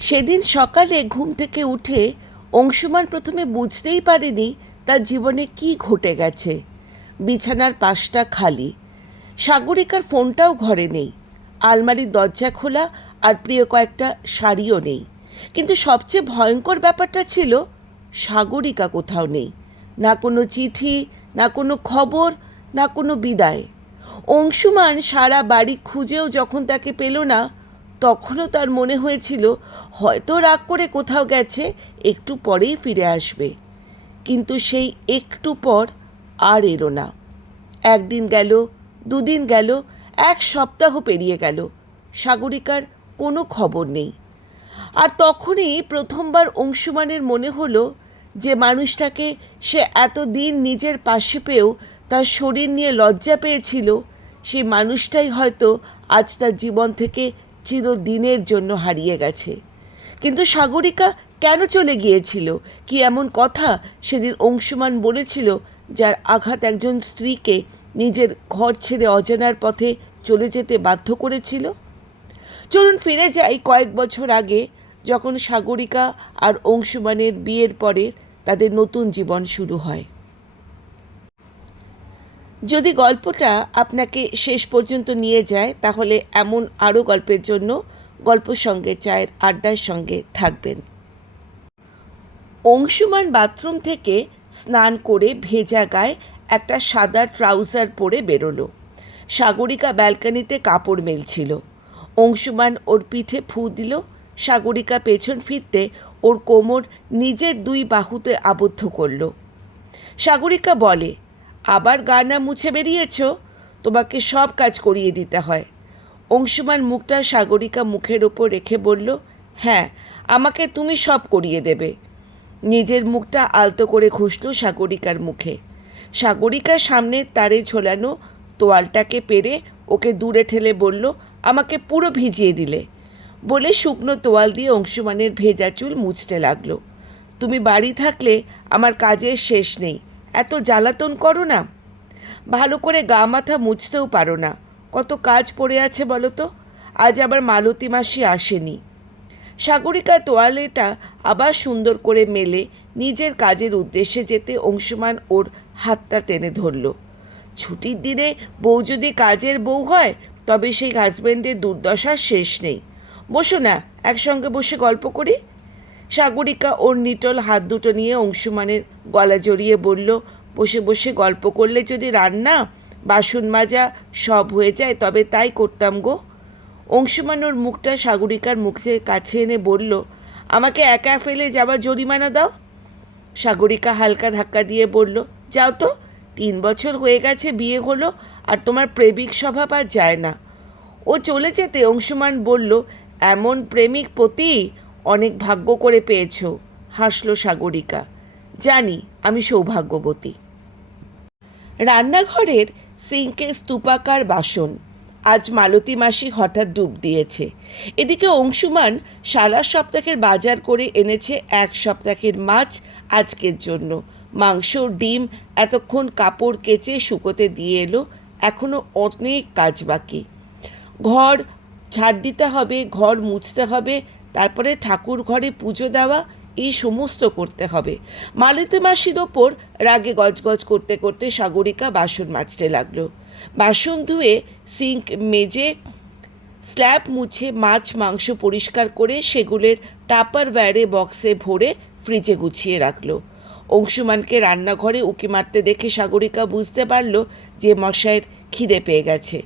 সেদিন সকালে ঘুম থেকে উঠে অংশুমান প্রথমে বুঝতেই পারেনি তার জীবনে কী ঘটে গেছে। বিছানার পাশটা খালি, সাগরিকার ফোনটাও ঘরে নেই, আলমারির দরজা খোলা আর প্রিয় কয়েকটা শাড়িও নেই। কিন্তু সবচেয়ে ভয়ঙ্কর ব্যাপারটা ছিল সাগরিকা কোথাও নেই। না কোনো চিঠি, না কোনো খবর, না কোনো বিদায়। অংশুমান সারা বাড়ি খুঁজেও যখন তাকে পেল না, তখনও তার মনে হয়েছিল হয়তো রাগ করে কোথাও গেছে, একটু পরেই ফিরে আসবে। কিন্তু সেই একটু পর আর এলো না। একদিন গেল, দুদিন গেল, এক সপ্তাহ পেরিয়ে গেল, সাগরিকার কোনো খবর নেই। আর তখনই প্রথমবার অংশুমানের মনে হলো যে মানুষটাকে সে এতদিন নিজের পাশে পেয়েও তার শরীর নিয়ে লজ্জা পেয়েছিল, সেই মানুষটাই হয়তো আজ তার জীবন থেকে চিরদিনের জন্য হারিয়ে গেছে। কিন্তু সাগরিকা কেন চলে গিয়েছিল? কি এমন কথা সেদিন অংশুমান বলেছিল যার আঘাত একজন স্ত্রীকে নিজের ঘর ছেড়ে অজানার পথে চলে যেতে বাধ্য করেছিল? চলুন ফিরে যাই কয়েক বছর আগে, যখন সাগরিকা আর অংশুমানের বিয়ের পরে তাদের নতুন জীবন শুরু হয়। যদি গল্পটা আপনাকে শেষ পর্যন্ত নিয়ে যায়, তাহলে এমন আরও গল্পের জন্য গল্প সঙ্গে চায়ের আড্ডার সঙ্গে থাকবেন। অংশুমান বাথরুম থেকে স্নান করে ভেজা গায়ে একটা সাদা ট্রাউজার পরে বেরোলো। সাগরিকা ব্যালকনিতে কাপড় মেলছিল। অংশুমান ওর পিঠে ফু দিল। সাগরিকা পেছন ফিরতে ওর কোমর নিজের দুই বাহুতে আবদ্ধ করল। সাগরিকা বলে, আবার গা না মুছে বেরিয়েছ? তোমাকে সব কাজ করিয়ে দিতে হয়। অংশুমান মুখটা সাগরিকা মুখের ওপর রেখে বলল, হ্যাঁ, আমাকে তুমি সব করিয়ে দেবে। নিজের মুখটা আলতো করে ঘষল সাগরিকার মুখে। সাগরিকা সামনের তারে ঝোলানো তোয়ালটাকে পেরে ওকে দূরে ঠেলে বলল, আমাকে পুরো ভিজিয়ে দিলে। বলে শুকনো তোয়াল দিয়ে অংশুমানের ভেজা চুল মুছতে লাগলো। তুমি বাড়ি থাকলে আমার কাজের শেষ নেই, এত জ্বালাতন করো না। ভালো করে গা মাথা মুছতেও পারো না। কত কাজ পড়ে আছে বলো তো। আজ আবার মালতী মাসি আসেনি। সাগরিকা তোয়ালেটা আবার সুন্দর করে মেলে নিজের কাজের উদ্দেশ্যে যেতে অংশুমান ওর হাতটা টেনে ধরল। ছুটির দিনে বউ যদি কাজের বউ হয়, তবে সেই হাজব্যান্ডের দুর্দশার শেষ নেই। বসো না, একসঙ্গে বসে গল্প করি। সাগরিকা ওর নিটল হাত দুটো নিয়ে অংশুমানের গলা জড়িয়ে বলল, বসে বসে গল্প করলে যদি রান্না বাসন মাজা সব হয়ে যায়, তবে তাই করতাম গো। অংশুমান ওর মুখটা সাগরিকার মুখের কাছে এনে বলল, আমাকে একা ফেলে যাবার জরিমানা দাও। সাগরিকা হালকা ধাক্কা দিয়ে বলল, যাও তো, 3 বছর হয়ে গেছে বিয়ে হলো, আর তোমার প্রেমিক স্বভাব আর যায় না। ও চলে যেতে অংশুমান বলল, এমন প্রেমিক পতি অনেক ভাগ্য করে পেয়েছ। হাসল সাগরিকা। জানি আমি সৌভাগ্যবতী। রান্নাঘরের সিঙ্কে স্তূপাকার বাসন। আজ মালতী মাসি হঠাৎ ডুব দিয়েছে। এদিকে অংশুমান সারা সপ্তাহের বাজার করে এনেছে 1 সপ্তাহের মাছ আজকের জন্য। মাংস, ডিম, এতক্ষণ কাপড় কেচে শুকোতে দিয়ে এলো। এখনও অনেক কাজ বাকি। ঘর ঝাড় দিতে হবে, ঘর মুছতে হবে, তারপরে ঠাকুর ঘরে পুজো দেওয়া, এই সমস্ত করতে হবে। মালতী মাসির ওপর রাগে গজগজ করতে করতে সাগরিকা বাসন মাজতে লাগলো। বাসন ধুয়ে সিঙ্ক মেজে স্ল্যাব মুছে মাছ মাংস পরিষ্কার করে সেগুলোর টাপারওয়্যারে বক্সে ভরে ফ্রিজে গুছিয়ে রাখলো। অংশুমানকে রান্নাঘরে উঁকি মারতে দেখে সাগরিকা বুঝতে পারল যে মশাইয়ের খিদে পেয়ে গেছে।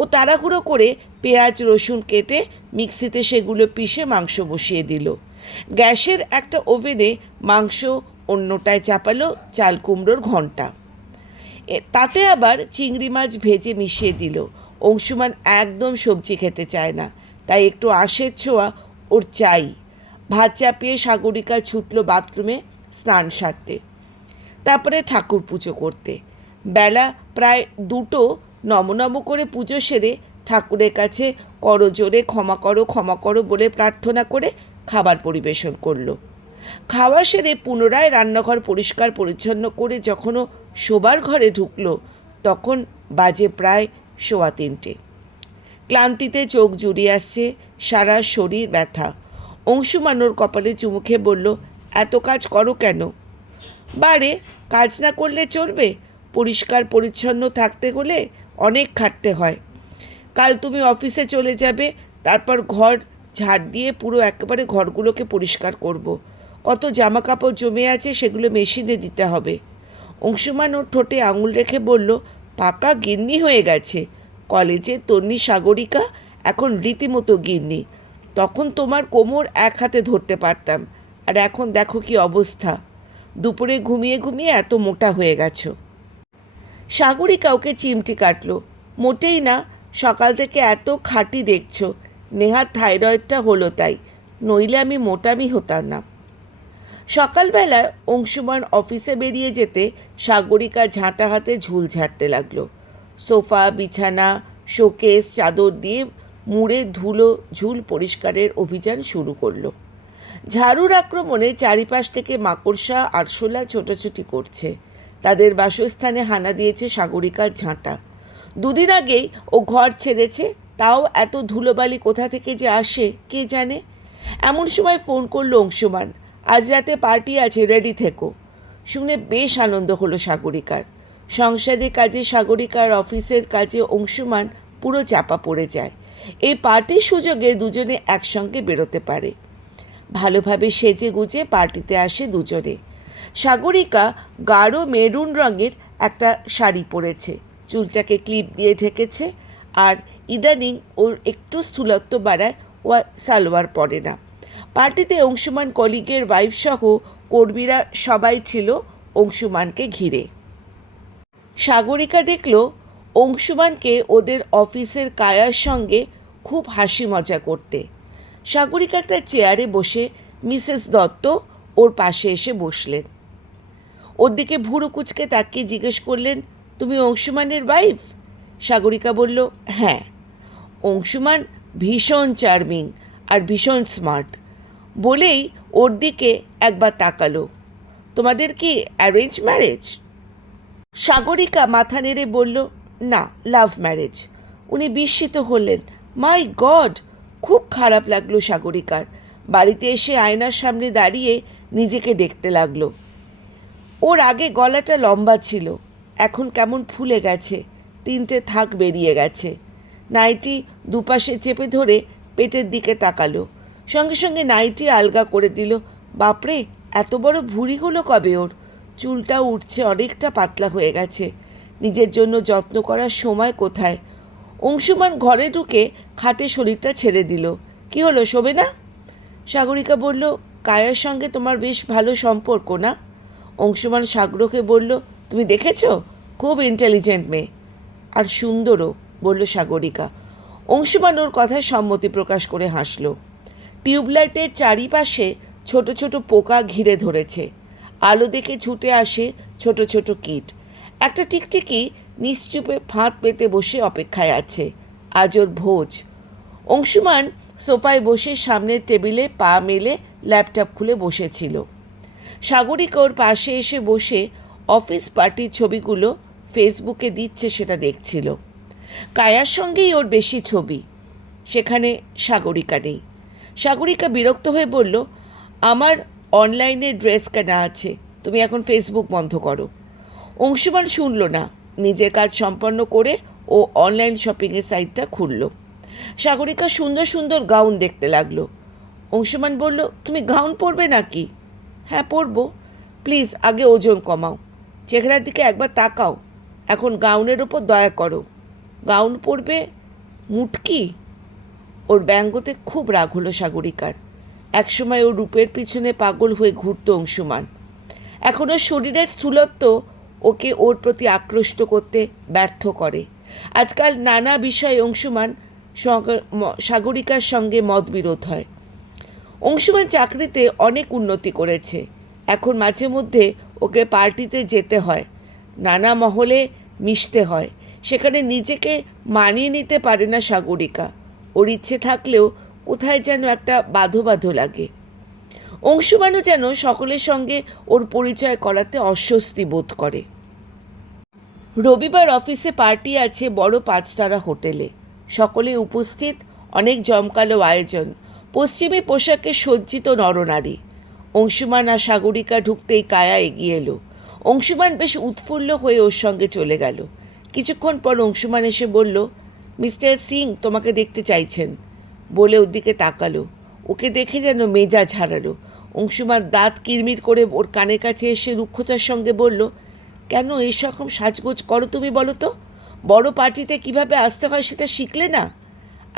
ও তাড়াহুড়ো করে পেঁয়াজ রসুন কেটে মিক্সিতে সেগুলো পিষে মাংস বসিয়ে দিল। গ্যাসের একটা ওভেনে মাংস, অন্যটায় চাপালো চাল কুমড়োর ঘন্টা। তাতে আবার চিংড়ি মাছ ভেজে মিশিয়ে দিল। অংশুমান একদম সবজি খেতে চায় না, তাই একটু আঁশের ছোঁয়া ওর চাই। ভাত চাপিয়ে সাগরিকা ছুটল বাথরুমে স্নান সারতে, তারপরে ঠাকুর পুজো করতে। বেলা প্রায় 2টো। নমনম করে পুজো সেরে ঠাকুরের কাছে করজোরে ক্ষমা করো বলে প্রার্থনা করে খাবার পরিবেশন করলো। খাওয়া সেরে পুনরায় রান্নাঘর পরিষ্কার পরিচ্ছন্ন করে যখনও শোবার ঘরে ঢুকলো, তখন বাজে প্রায় 3:15। ক্লান্তিতে চোখ জুড়িয়ে আসছে, সারা শরীর ব্যথা। অংশুমান ওর কপালে চুমু খেয়ে বলল, এত কাজ করো কেন? বারে, কাজ না করলে চলবে? পরিষ্কার পরিচ্ছন্ন থাকতে হলে অনেক খাটতে হয়। কাল তুমি অফিসে চলে যাবে, তারপর ঘর ঝাড় দিয়ে পুরো একেবারে ঘরগুলোকে পরিষ্কার করব। কত জামা কাপড় জমে আছে সেগুলো মেশিনে দিতে হবে। অংশুমান ওর ঠোঁটে আঙুল রেখে বলল, পাকা গিন্নি হয়ে গেছে। কলেজে তন্নি সাগরিকা, এখন রীতিমতো গিন্নি। তখন তোমার কোমর এক হাতে ধরতে পারতাম, আর এখন দেখো কি অবস্থা। দুপুরে ঘুমিয়ে ঘুমিয়ে এত মোটা হয়ে গেছো। সাগরিকা ওকে চিমটি কাটল। মোটেই না, সকাল থেকে এত খাঁটি দেখছো। নেহার থাইরয়েডটা হলো তাই, নইলে আমি মোটামি হতাম না। সকালবেলায় অংশুমান অফিসে বেরিয়ে যেতে সাগরিকা ঝাঁটা হাতে ঝুল ঝাড়তে লাগলো। সোফা, বিছানা, শোকেস, চাদর দিয়ে মুড়ে ধুলো ঝুল পরিষ্কারের অভিযান শুরু করলো। ঝাড়ুর আক্রমণে চারিপাশ থেকে মাকড়সা আরশোলা ছোটাছুটি করছে। তাদের বাসস্থানে হানা দিয়েছে সাগরিকার ঝাঁটা। দুদিন আগেই ও ঘর ছেড়েছে, তাও এত ধুলোবালি কোথা থেকে যে আসে কে জানে। এমন সময় ফোন করলো অংশুমান, আজ রাতে পার্টি আছে, রেডি থেকো। শুনে বেশ আনন্দ হলো সাগরিকার। সংসারের কাজে সাগরিকার, অফিসের কাজে অংশুমান পুরো চাপা পড়ে যায়। এই পার্টির সুযোগে দুজনে একসঙ্গে বেরোতে পারে। ভালোভাবে সেজে গুজে পার্টিতে আসে দুজনে। সাগরিকা গাঢ় মেরুন রঙের একটা শাড়ি পরেছে, চুলটাকে ক্লিপ দিয়ে ঢেকেছে, আর ইদানিং ওর একটু স্থূলত্ব বাড়ায়, ও সালোয়ার পরে না। পার্টিতে অংশুমান কলিগের ওয়াইফ সহ কর্মীরা সবাই ছিল অংশুমানকে ঘিরে। সাগরিকা দেখল অংশুমানকে ওদের অফিসের কায়ার সঙ্গে খুব হাসি মজা করতে। সাগরিকা একটা চেয়ারে বসে মিসেস দত্ত ওর পাশে এসে বসলেন। ওর দিকে ভুরু কুচকে তাকিয়ে জিজ্ঞেস করলেন, তুমি অংশুমানের ওয়াইফ? সাগরিকা বলল, হ্যাঁ। অংশুমান ভীষণ চার্মিং আর ভীষণ স্মার্ট বলেই ওর দিকে একবার তাকালো। তোমাদের কি অ্যারেঞ্জ ম্যারেজ? সাগরিকা মাথা নেড়ে বলল, না, লাভ ম্যারেজ। উনি বিস্মিত হলেন। মাই গড! খুব খারাপ লাগলো সাগরিকার। বাড়িতে এসে আয়নার সামনে দাঁড়িয়ে নিজেকে দেখতে লাগলো। ওর আগে গলাটা লম্বা ছিল, এখন কেমন ফুলে গেছে, 3টে থাক বেরিয়ে গেছে। নাইটি দুপাশে চেপে ধরে পেটের দিকে তাকালো, সঙ্গে সঙ্গে নাইটি আলগা করে দিল। বাপরে, এত বড় ভুঁড়ি হলো কবে ওর! চুলটা উঠছে, অনেকটা পাতলা হয়ে গেছে। নিজের জন্য যত্ন করার সময় কোথায়! অংশুমান ঘরে ঢুকে খাটে শরীরটা ছেড়ে দিল। কি হলো, শোবে না? সাগরিকা বলল, কায়ার সঙ্গে তোমার বেশ ভালো সম্পর্ক না? অংশুমান সাগরকে বলল, তুমি দেখেছ? খুব ইন্টেলিজেন্ট মেয়ে, আর সুন্দরও, বলল সাগরিকা। অংশুমান ওর কথায় সম্মতি প্রকাশ করে হাসল। টিউবলাইটের চারিপাশে ছোট ছোট পোকা ঘিরে ধরেছে। আলো দেখে ছুটে আসে ছোট ছোট কীট। একটা টিকটিকি নিশ্চুপে ফাঁদ পেতে বসে অপেক্ষায় আছে। আজ ওর ভোজ। অংশুমান সোফায় বসে সামনের টেবিলে পা মেলে ল্যাপটপ খুলে বসেছিল। সাগরিকা ওর পাশে এসে বসে অফিস পার্টির ছবিগুলো ফেসবুকে দিচ্ছে সেটা দেখছিল। কায়ার সঙ্গেই ওর বেশি ছবি, সেখানে সাগরিকা নেই। সাগরিকা বিরক্ত হয়ে বলল, আমার অনলাইনে ড্রেস কেনা আছে, তুমি এখন ফেসবুক বন্ধ করো। অংশুমান শুনল না, নিজের কাজ সম্পন্ন করে ও অনলাইন শপিংয়ের সাইটটা খুলল। সাগরিকা সুন্দর সুন্দর গাউন দেখতে লাগলো। অংশুমান বলল, তুমি গাউন পরবে নাকি? হ্যাঁ, পরবো। প্লিজ আগে ওজন কমাও, চেহারার দিকে একবার তাকাও, এখন গাউনের ওপর দয়া করো। গাউন পরবে মুটকি? ওর ব্যঙ্গতে খুব রাগ হলো সাগরিকার। একসময় ওর রূপের পিছনে পাগল হয়ে ঘুরত অংশুমান। এখন ওর শরীরের স্থূলত্ব ওকে ওর প্রতি আকৃষ্ট করতে ব্যর্থ করে। আজকাল নানা বিষয়ে অংশুমান সাগরিকার সঙ্গে মতবিরোধ হয়। অংশুমান চাকরিতে অনেক উন্নতি করেছে, এখন মাঝে মধ্যে ওকে পার্টিতে যেতে হয়, নানা মহলে মিশতে হয়। সেখানে নিজেকে মানিয়ে নিতে পারে না সাগরিকা। ওর ইচ্ছে থাকলেও কোথায় যেন একটা বাধো বাধো লাগে। অংশুমানও যেন সকলের সঙ্গে ওর পরিচয় করাতে অস্বস্তি বোধ করে। রবিবার অফিসে পার্টি আছে বড় 5 তারা হোটেলে। সকলে উপস্থিত, অনেক জমকালো আয়োজন। পশ্চিমী পোশাকে সজ্জিত নরনারী। অংশুমান আর সাগরিকা ঢুকতেই কায়া এগিয়ে এলো। অংশুমান বেশ উৎফুল্ল হয়ে ওর সঙ্গে চলে গেল। কিছুক্ষণ পর অংশুমান এসে বলল, মিস্টার সিং তোমাকে দেখতে চাইছেন। বলে ওর দিকে তাকালো। ওকে দেখে যেন মেজাজ হারালো। অংশুমান দাঁত কিরমির করে ওর কানের কাছে এসে রুক্ষতার সঙ্গে বলল, কেন এইরকম সাজগোজ করো তুমি বলো তো? বড় পার্টিতে কিভাবে আসতে হয় সেটা শিখলে না?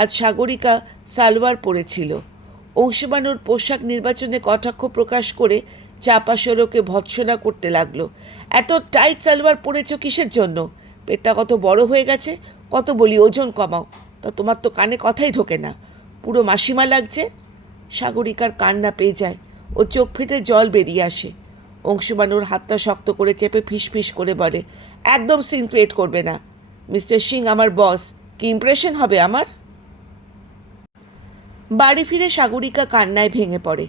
আজ সাগরিকা সালোয়ার পরেছিল। অংশুমান ওর পোশাক নির্বাচনে কটাক্ষ প্রকাশ করে চাপা স্বরকে ভৎসনা করতে লাগলো। এত টাইট সালোয়ার পরেছ কিসের জন্য? পেটটা কত বড় হয়ে গেছে। কত বলি ওজন কমাও, তা তোমার তো কানে কথাই ঢোকে না। পুরো মাসিমা লাগছে। সাগরিকার কান্না পেয়ে যায়। ও চোখ ফেটে জল বেরিয়ে আসে। অংশুমান ওর হাতটা শক্ত করে চেপে ফিস করে বলে, একদম সিন ক্রিয়েট করবে না। মিস্টার সিং আমার বস, কি ইমপ্রেশন হবে আমার? বাড়ি ফিরে সাগরিকা কান্নায় ভেঙে পড়ে।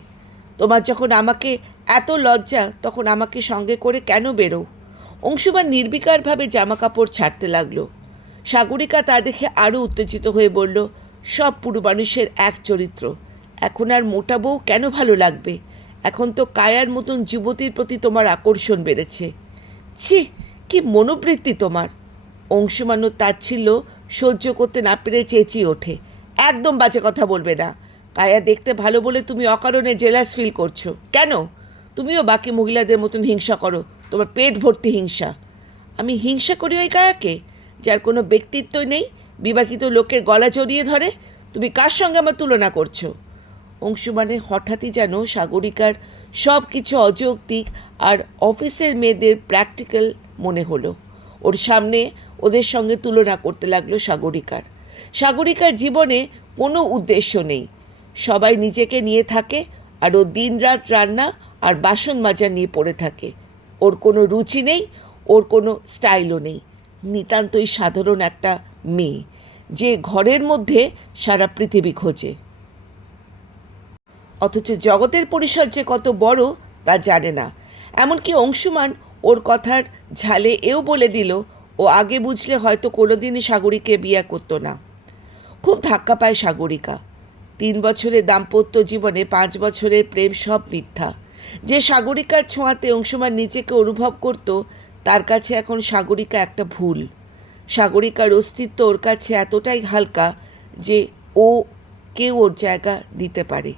তোমার যখন আমাকে এত লজ্জা, তখন আমাকে সঙ্গে করে কেন বেরো? অংশুমান নির্বিকারভাবে জামা কাপড় ছাড়তে লাগলো। সাগরিকা তা দেখে আরও উত্তেজিত হয়ে বলল, সব পুরো মানুষের এক চরিত্র। এখন আর মোটা বউ কেন ভালো লাগবে? এখন তো কায়ার মতন যুবতীর প্রতি তোমার আকর্ষণ বেড়েছে। ছি, কি মনোবৃত্তি তোমার! অংশুমানও তাচ্ছিল্য সহ্য করতে না পেরে চেঁচিয়ে ওঠে, একদম বাজে কথা বলবে না। কায়া দেখতে ভালো বলে তুমি অকারণে জেলাস ফিল করছো কেন? তুমিও বাকি মহিলাদের মতন হিংসা করো, তোমার পেট ভর্তি হিংসা। আমি হিংসা করি ওই কায়াকে, যার কোনো ব্যক্তিত্বই নেই, বিবাহিত লোকের গলা জড়িয়ে ধরে? তুমি কার সঙ্গে আমার তুলনা করছো? অংশুমানের হঠাৎই যেন সাগরিকার সব কিছু অযৌক্তিক আর অফিসের মেয়েদের প্র্যাকটিক্যাল মনে হলো। ওর সামনে ওদের সঙ্গে তুলনা করতে লাগলো সাগরিকার জীবনে কোনো উদ্দেশ্য নেই। সবাই নিজেকে নিয়ে থাকে, আর ও দিনরাত রান্না আর বাসন মাজা নিয়ে পড়ে থাকে। ওর কোনো রুচি নেই, ওর কোনো স্টাইলও নেই। নিতান্তই সাধারণ একটা মেয়ে, যে ঘরের মধ্যে সারা পৃথিবী খোঁজে। অথচ জগতের পরিসর যে কত বড় তা জানে না। এমনকি অংশুমান ওর কথার ঝালে এও বলে দিল, ও আগে বুঝলে হয়তো কোনোদিনই সাগরীকে বিয়ে করতো না। খুব ধাক্কা পায় সাগরিকা। 3 বছরের দাম্পত্য জীবনে 5 বছরের প্রেম সব মিথ্যা। যে সাগরিকার ছোঁয়াতে অংশুমান নিজেকে অনুভব করত, তার কাছে এখন সাগরিকা একটা ভুল। সাগরিকার অস্তিত্ব ওর কাছে এতটাই হালকা যে ও কেউ ওর জায়গা দিতে পারে।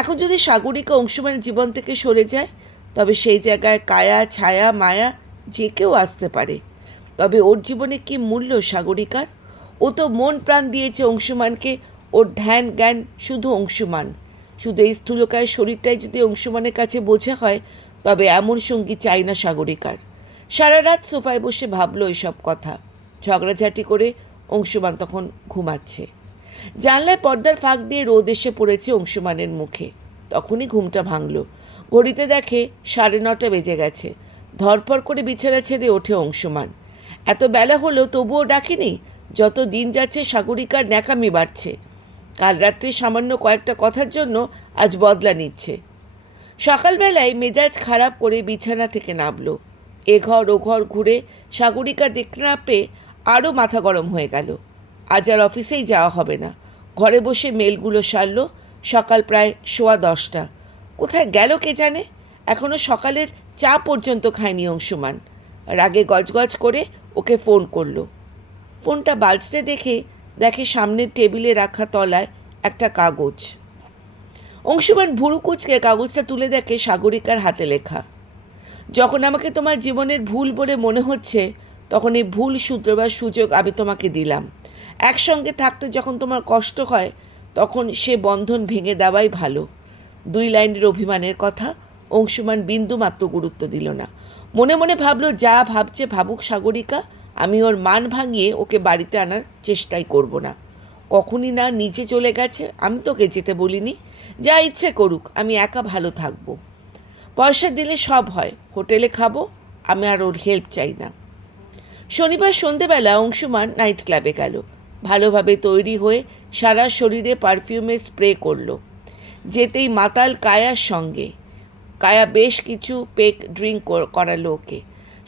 এখন যদি সাগরিকা অংশুমানের জীবন থেকে সরে যায়, তবে সেই জায়গায় কায়া, ছায়া, মায়া যে কেউ আসতে পারে। তবে ওর জীবনে কি মূল্য সাগরিকার? ও তো মন প্রাণ দিয়েছে অংশুমানকে। ওর ধ্যান জ্ঞান শুধু অংশুমান। শুধু এই স্থূলকায় শরীরটাই যদি অংশুমানের কাছে বোঝা হয়, তবে এমন সঙ্গী চাই না সাগরিকার। সারা রাত সোফায় বসে ভাবলো এসব কথা। ঝগড়াঝাটি করে অংশুমান তখন ঘুমাচ্ছে। জানলায় পর্দার ফাঁক দিয়ে রোদ এসে পড়েছে অংশুমানের মুখে। তখনই ঘুমটা ভাঙল। ঘড়িতে দেখে 9:30 বেজে গেছে। ধরপড় করে বিছানা ছেড়ে ওঠে অংশুমান। এত বেলা হলো তবুও ডাকেনি। যত দিন যাচ্ছে সাগরিকার ন্যাকামি বাড়ছে। কাল রাত্রে সামান্য কয়েকটা কথার জন্য আজ বদলা নিচ্ছে। সকালবেলায় মেজাজ খারাপ করে বিছানা থেকে নামল। এ ঘর ও ঘর ঘুরে সাগরিকা দেখতে না পেয়ে আরও মাথা গরম হয়ে গেল। আজ আর অফিসেই যাওয়া হবে না। ঘরে বসে মেলগুলো সারল। সকাল প্রায় 10:15। কোথায় গেল কে জানে। এখনও সকালের চা পর্যন্ত খায়নি অংশুমান। রাগে গজগজ করে ওকে ফোন করলো। ফোনটা বাজতে দেখে সামনের টেবিলে রাখা তলায় একটা কাগজ। অংশুমান ভুরু কুঁচকে কাগজটা তুলে দেখে সাগরিকার হাতে লেখা, যখন আমাকে তোমার জীবনের ভুল বলে মনে হচ্ছে, তখন এই ভুল শুধরোবার সুযোগ আমি তোমাকে দিলাম। একসঙ্গে থাকতে যখন তোমার কষ্ট হয়, তখন সে বন্ধন ভেঙে দেওয়াই ভালো। 2 লাইনের অভিমানের কথা অংশুমান বিন্দুমাত্র গুরুত্ব দিল না। মনে মনে ভাবল, যা ভাবছে ভাবুক সাগরিকা, আমি ওর মান ভাঙিয়ে ওকে বাড়িতে আনার চেষ্টাই করব না। কখনই না নিচে চলে গেছে, আমি তোকে যেতে বলিনি। যা ইচ্ছে করুক, আমি একা ভালো থাকবো। পয়সা দিলে সব হয়, হোটেলে খাবো, আমি আর ওর হেল্প চাই না। শনিবার সন্ধেবেলা অংশুমান নাইট ক্লাবে গেল। ভালোভাবে তৈরি হয়ে সারা শরীরে পারফিউমে স্প্রে করলো। যেতেই মাতাল কায়ার সঙ্গে। কায়া বেশ কিছু পেক ড্রিঙ্ক করালো ওকে।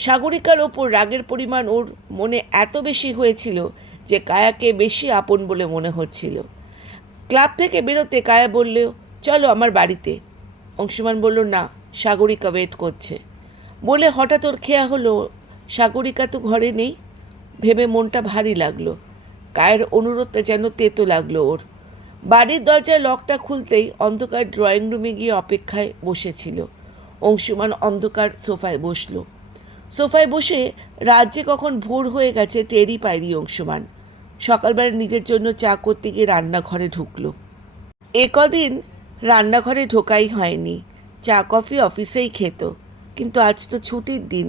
সাগরিকার ওপর রাগের পরিমাণ ওর মনে এত বেশি হয়েছিল যে কায়াকে বেশি আপন বলে মনে হচ্ছিল। ক্লাব থেকে বেরোতে কায়া বলল, চলো আমার বাড়িতে। অংশুমান বলল, না, সাগরিকা ওয়েট করছে। বলে হঠাৎ ওর খেয়া হলো সাগরিকা তো ঘরে নেই। ভেবে মনটা ভারী লাগলো। কায়ের অনুরোধটা যেন তেতো লাগলো ওর। বাড়ির দরজায় লকটা খুলতেই অন্ধকার ড্রয়িং রুমে গিয়ে অপেক্ষায় বসেছিল। অংশুমান অন্ধকার সোফায় বসল। সোফায় বসে রাত যে কখন ভোর হয়ে গেছে টেরই পায়নি অংশুমান। সকালবেলা নিজের জন্য চা করতে গিয়ে রান্নাঘরে ঢুকল। কদিন রান্নাঘরে ঢোকাই হয়নি, চা কফি অফিসেই খেত। কিন্তু আজ তো ছুটির দিন।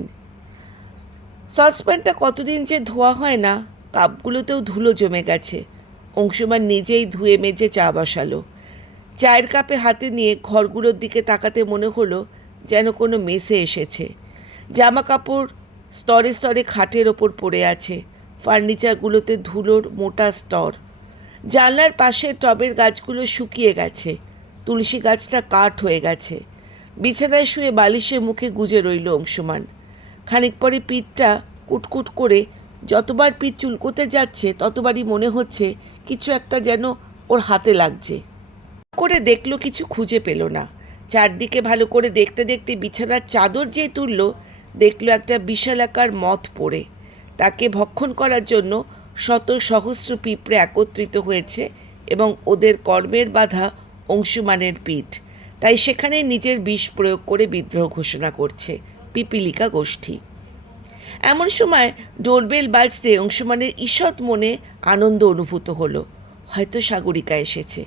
সসপ্যানটা কতদিন যে ধোয়া হয় না, কাপগুলোতেও ধুলো জমে গেছে। অংশুমান নিজেই ধুয়ে মেজে চা বসালো। চায়ের কাপে হাতে নিয়ে ঘরগুলোর দিকে তাকাতে মনে হলো যেন কোনো মেসে এসেছে। জামা কাপড় স্তরে স্তরে খাটের ওপর পড়ে আছে, ফার্নিচারগুলোতে ধুলোর মোটা স্তর। জানলার পাশের টবের গাছগুলো শুকিয়ে গেছে, তুলসী গাছটা কাঠ হয়ে গেছে। বিছানায় শুয়ে বালিশে মুখে গুজে রইল অংশুমান। খানিক পরে পিঠটা কুটকুট করে যতবার পিঠ চুলকোতে যাচ্ছে ততবারই মনে হচ্ছে কিছু একটা যেন ওর হাতে লাগছে। করে দেখলো, কিছু খুঁজে পেল না। চারদিকে ভালো করে দেখতে দেখতে বিছানার চাদর যে তুলল, দেখলো একটা বিশালাকার মথ পড়ে। তাকে ভক্ষণ করার জন্য শত সহস্র পিঁপড়ে একত্রিত হয়েছে এবং ওদের কর্মের বাধা অংশুমানের পিঠ। তাই সেখানে নিজের বিষ প্রয়োগ করে বিদ্রোহ ঘোষণা করছে পিপিলিকা গোষ্ঠী। এমন সময় ডোরবেল বাজতে অংশুমানের ঈষৎ মনে আনন্দ অনুভূত হলো। হয়তো সাগরিকা এসেছে।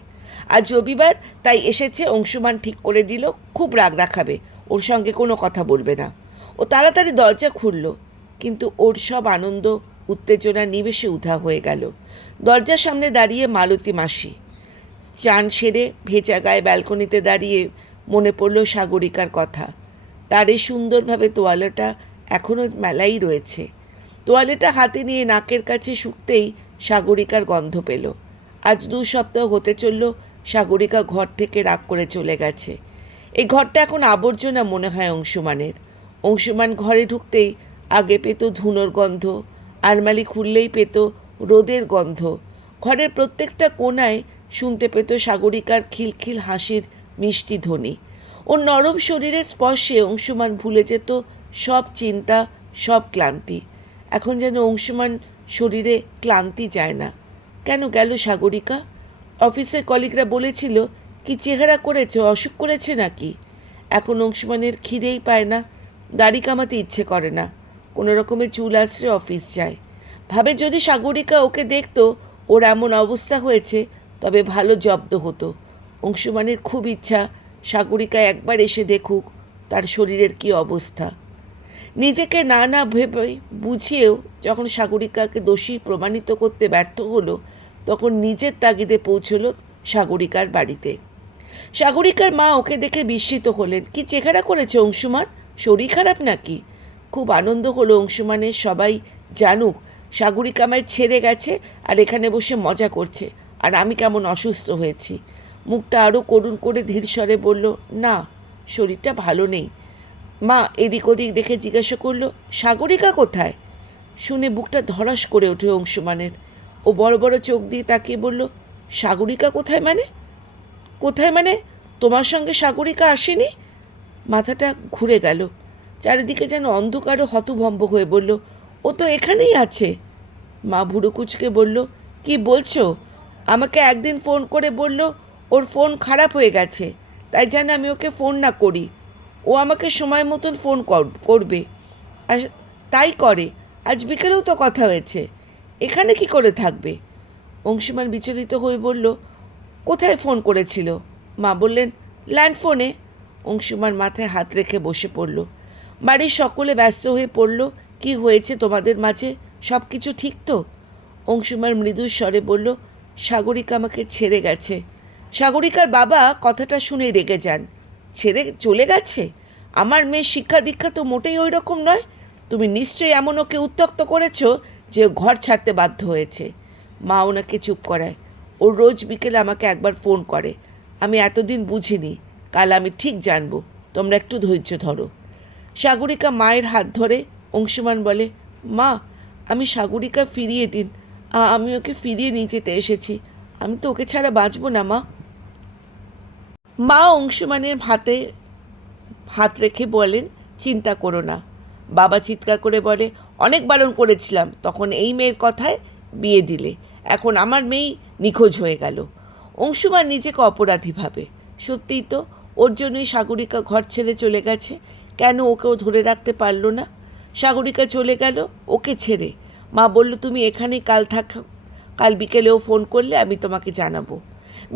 আজ রবিবার, তাই এসেছে। অংশুমান ঠিক করে দিল খুব রাগ দেখাবে, ওর সঙ্গে কোনো কথা বলবে না। ও তাড়াতাড়ি দরজা খুলল, কিন্তু ওর সব আনন্দ উত্তেজনা নিমেষে উধাও হয়ে গেল। দরজার সামনে দাঁড়িয়ে মালতী মাসি। চান সেরে ভেজা গায়ে ব্যালকনিতে দাঁড়িয়ে মনে পড়ল সাগরিকার কথা। তার এই সুন্দরভাবে তোয়ালেটা এখনও মেলাই রয়েছে। তোয়ালেটা হাতে নিয়ে নাকের কাছে শুকতেই সাগরিকার গন্ধ পেল। আজ 2 সপ্তাহ হতে চলল সাগরিকা ঘর থেকে রাগ করে চলে গেছে। এই ঘরটা এখন আবর্জনা মনে হয় অংশুমানের। অংশুমান ঘরে ঢুকতেই আগে পেত ধুনোর গন্ধ, আলমারি খুললেই পেত রোদের গন্ধ। ঘরের প্রত্যেকটা কোণায় শুনতে পেত সাগরিকার খিলখিল হাসির মিষ্টি ধ্বনি। ওর নরম শরীরের স্পর্শে অংশুমান ভুলে যেত সব চিন্তা, সব ক্লান্তি। এখন যেন অংশুমান শরীরে ক্লান্তি যায় না। কেন গেল সাগরিকা? অফিসের কলিগরা বলেছিল, কি চেহারা করেছে, অসুখ করেছে নাকি? এখন অংশুমানের খিদেই পায় না, দাড়ি কামাতে ইচ্ছে করে না। কোনো রকমে চুল আছড়ে অফিস যায়। ভাবে যদি সাগরিকা ওকে দেখত, ওর এমন অবস্থা হয়েছে, তবে ভালো জব্দ হতো। অংশুমানের খুব ইচ্ছা সাগরিকা একবার এসে দেখুক তার শরীরের কি অবস্থা। নিজেকে না না ভেবে বুঝিয়েও যখন সাগরিকাকে দোষী প্রমাণিত করতে ব্যর্থ হলো, তখন নিজের তাগিদে পৌঁছলো সাগরিকার বাড়িতে। সাগরিকার মা ওকে দেখে বিস্মিত হলেন। কি চেহারা করেছে অংশুমান, শরীর খারাপ নাকি? খুব আনন্দ হলো অংশুমানের সবাই জানুক সাগরিকা আমায় ছেড়ে গেছে আর এখানে বসে মজা করছে, আর আমি কেমন অসুস্থ হয়েছি। মুখটা আরও করুণ করে ধীর স্বরে বলল, না, শরীরটা ভালো নেই। মা এদিক ওদিক দেখে জিজ্ঞাসা করলো, সাগরিকা কোথায়? শুনে বুকটা ধড়াস করে ওঠে অংশুমানের। ও বড় বড় চোখ দিয়ে তাকিয়ে বলল, সাগরিকা কোথায় মানে? কোথায় মানে? তোমার সঙ্গে সাগরিকা আসেনি? মাথাটা ঘুরে গেল। চারিদিকে যেন অন্ধকার ও হতভম্ব হয়ে বলল, ও তো এখানেই আছে। মা ভুরু কুচকে বলল, কি বলছো? আমাকে একদিন ফোন করে বলল ওর ফোন খারাপ হয়ে গেছে, তাই যেন আমি ওকে ফোন না করি। ও আমাকে সময় মতন ফোন করবে, আর তাই করে। আজ বিকেলেও তো কথা হয়েছে। এখানে কি করে থাকবে? অংশুমান বিচলিত হয়ে বলল, কোথায় ফোন করেছিল? মা বললেন, ল্যান্ড ফোনে। অংশুমান মাথায় হাত রেখে বসে পড়ল। বাড়ির সকলে ব্যস্ত হয়ে পড়ল। কি হয়েছে তোমাদের মাঝে? সব কিছু ঠিক তো? অংশুমান মৃদু স্বরে বলল, সাগরিকা আমাকে ছেড়ে গেছে। সাগরিকার বাবা কথাটা শুনে রেগে যান। ছেড়ে চলে গেছে? আমার মেয়ের শিক্ষা দীক্ষা তো মোটেই ওই রকম নয়। তুমি নিশ্চয়ই এমন ওকে উত্ত্যক্ত করেছ যে ঘর ছাড়তে বাধ্য হয়েছে। মা ওনাকে চুপ করায়। ও রোজ বিকেলে আমাকে একবার ফোন করে। আমি এতদিন বুঝিনি, কাল আমি ঠিক জানবো। তোমরা একটু ধৈর্য ধরো। সাগরিকা মায়ের হাত ধরে। অংশুমান বলে, মা, আমি সাগরিকা ফিরিয়ে দিন। আমি ওকে ফিরিয়ে নিয়ে যেতে এসেছি। আমি তো ওকে ছাড়া বাঁচবো না মা। মা অংশুমানের হাতে হাত রেখে বলেন, চিন্তা করো না। বাবা চিৎকার করে বলে, অনেক বারণ করেছিলাম, তখন এই মেয়ের কথায় বিয়ে দিলে, এখন আমার মেয়েই নিখোঁজ হয়ে গেল। অংশুমান নিজেকে অপরাধী ভাবে। সত্যিই তো, ওর জন্যই সাগরিকা ঘর ছেড়ে চলে গেছে। কেন ওকেও ধরে রাখতে পারলো না? সাগরিকা চলে গেল ওকে ছেড়ে। মা বলল, তুমি এখানেই কাল থাকো, কাল বিকেলেও ফোন করলে আমি তোমাকে জানাবো।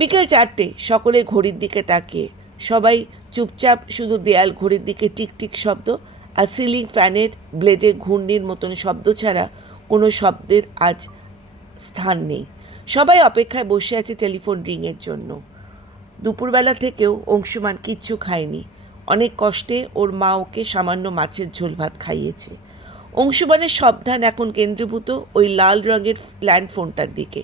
বিকেল 4টে, সকলে ঘড়ির দিকে তাকিয়ে, সবাই চুপচাপ, শুধু দেয়াল ঘড়ির দিকে টিকটিক শব্দ আর সিলিং ফ্যানের ব্লেডে ঘূর্ণির মতন শব্দ ছাড়া কোনো শব্দের আজ স্থান নেই। সবাই অপেক্ষায় বসে আছে টেলিফোন রিংয়ের জন্য। দুপুরবেলা থেকেও অংশুমান কিচ্ছু খায়নি। অনেক কষ্টে ওর মা ওকে সামান্য মাছের ঝোল ভাত খাইয়েছে। অংশুমানের সাবধান এখন কেন্দ্রীভূত ওই লাল রঙের ল্যান্ড ফোনটার দিকে।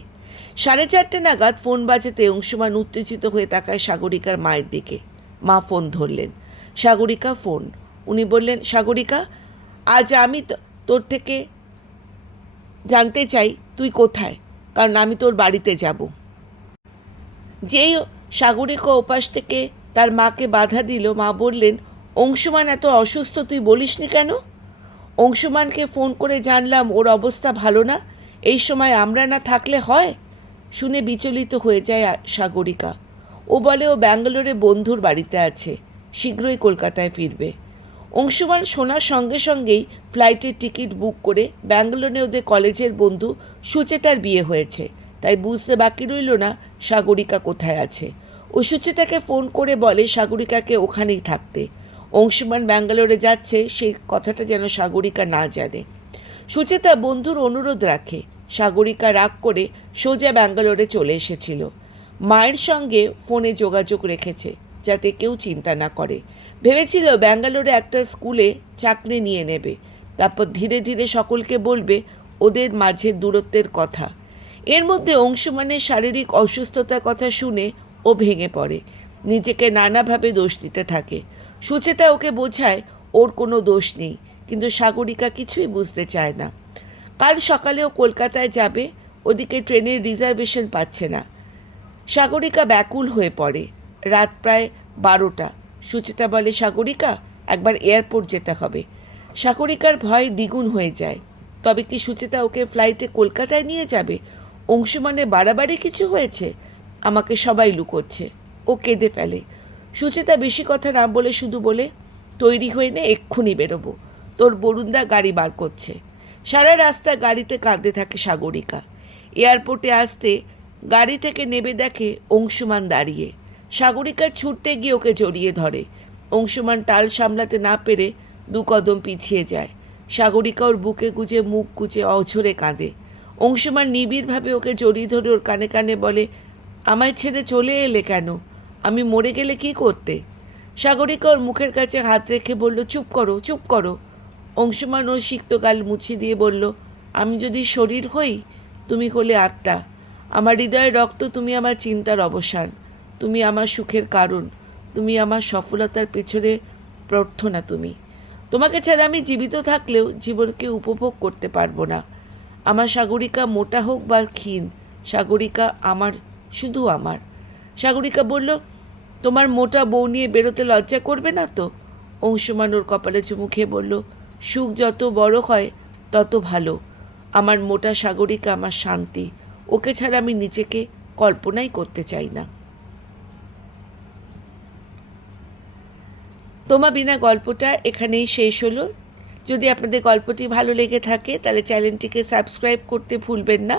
4:30 নাগাদ ফোন বাজাতে অংশুমান উত্তেজিত হয়ে তাকায় সাগরিকার মায়ের দিকে। মা ফোন ধরলেন। সাগরিকা ফোন। উনি বললেন, সাগরিকা, আজ আমি তোর থেকে জানতে চাই তুই কোথায়, কারণ আমি তোর বাড়িতে যাব। যেই সাগরিকা ওপাশ থেকে তার মাকে বাধা দিল, মা বললেন, অংশুমান এত অসুস্থ, তুই বলিসনি কেন? অংশুমানকে ফোন করে জানলাম ওর অবস্থা ভালো না, এই সময় আমরা না থাকলে হয়? শুনে বিচলিত হয়ে যায় সাগরিকা। ও বলে ও ব্যাঙ্গালোরে বন্ধুর বাড়িতে আছে, শীঘ্রই কলকাতায় ফিরবে। অংশুমান শোনার সঙ্গে সঙ্গেই ফ্লাইটের টিকিট বুক করে, ব্যাঙ্গালোরে ওদের কলেজের বন্ধু সুচেতার বিয়ে হয়েছে, তাই বুঝতে বাকি রইল না সাগরিকা কোথায় আছে। ও সুচেতাকে ফোন করে বলে সাগরিকাকে ওখানেই থাকতে। অংশুমান ব্যাঙ্গালোরে যাচ্ছে সেই কথাটা যেন সাগরিকা না জানে। সুচেতা বন্ধুর অনুরোধ রাখে। সাগরিকা রাগ করে সোজা ব্যাঙ্গালোরে চলে এসেছিল। মায়ের সঙ্গে ফোনে যোগাযোগ রেখেছে যাতে কেউ চিন্তা না করে। ভেবেছিল ব্যাঙ্গালোরে একটা স্কুলে চাকরি নিয়ে নেবে, তারপর ধীরে ধীরে সকলকে বলবে ওদের মাঝে দূরত্বের কথা। এর মধ্যে অংশুমানের শারীরিক অসুস্থতার কথা শুনে ও ভেঙে পড়ে, নিজেকে নানাভাবে দোষ দিতে থাকে। সুচেতা ওকে বোঝায় ওর কোনো দোষ নেই, কিন্তু সাগরিকা কিছুই বুঝতে চায় না। কাল সকালেও কলকাতায় যাবে, ওদিকে ট্রেনের রিজার্ভেশন পাচ্ছে না। সাগরিকা ব্যাকুল হয়ে পড়ে। রাত প্রায় 12টা। সুচেতা বলে, সাগরিকা, একবার এয়ারপোর্ট যেতে হবে। সাগরিকার ভয় দ্বিগুণ হয়ে যায়। তবে কি সুচেতা ওকে ফ্লাইটে কলকাতায় নিয়ে যাবে? অংশুমানের বাড়াবাড়ি কিছু হয়েছে? আমাকে সবাই লুকোচ্ছে। ও কেঁদে ফেলে। সুচেতা বেশি কথা না বলে শুধু বলে, তৈরি হয়ে নে, এক্ষুনি বেরোবো, তোর বরুণদা গাড়ি বার করছে। সারা রাস্তা গাড়িতে কাঁদতে থাকে সাগরিকা। এয়ারপোর্টে আসতে গাড়ি থেকে নেমে দেখে অংশুমান দাঁড়িয়ে। সাগরিকা ছুটতে গিয়ে ওকে জড়িয়ে ধরে। অংশুমান টাল সামলাতে না পেরে 2 কদম পিছিয়ে যায়। সাগরিকা ওর বুকে গুজে মুখ গুজে অঝরে কাঁদে। অংশুমান নিবিড়ভাবে ওকে জড়িয়ে ধরে ওর কানে কানে বলে, আমায় ছেড়ে চলে এলে কেন? আমি মরে গেলে কি করতে? সাগরিকা ওর মুখের কাছে হাত রেখে বলল, চুপ করো, চুপ করো। অংশুমান ওর সিক্ত গাল মুছে দিয়ে বলল, আমি যদি শরীর হই, তুমি হলে আত্মা। আমার হৃদয়ের রক্ত, তুমি আমার চিন্তার অবসান, তুমি আমার সুখের কারণ, তুমি আমার সফলতার পেছনে প্রার্থনা। তোমাকে ছাড়া আমি জীবিত থাকলেও জীবনকে উপভোগ করতে পারবো না। আমার সাগরিকা, মোটা হোক বা ক্ষীণ, সাগরিকা আমার, শুধু আমার। সাগরিকা বলল, তোমার মোটা বউ নিয়ে বেরোতে লজ্জা করবে না তো? অংশুমান ওর কপালে চুমু খেয়ে বলল, সুখ যত বড় হয় তত ভালো। আমার মোটা সাগরিকা আমার শান্তি, ওকে ছাড়া আমি নিজেকে কল্পনাই করতে চাই না। তোমা বিনা গল্পটা এখানেই শেষ হলো। যদি আপনাদের গল্পটি ভালো লেগে থাকে তাহলে চ্যানেলটিকে সাবস্ক্রাইব করতে ভুলবেন না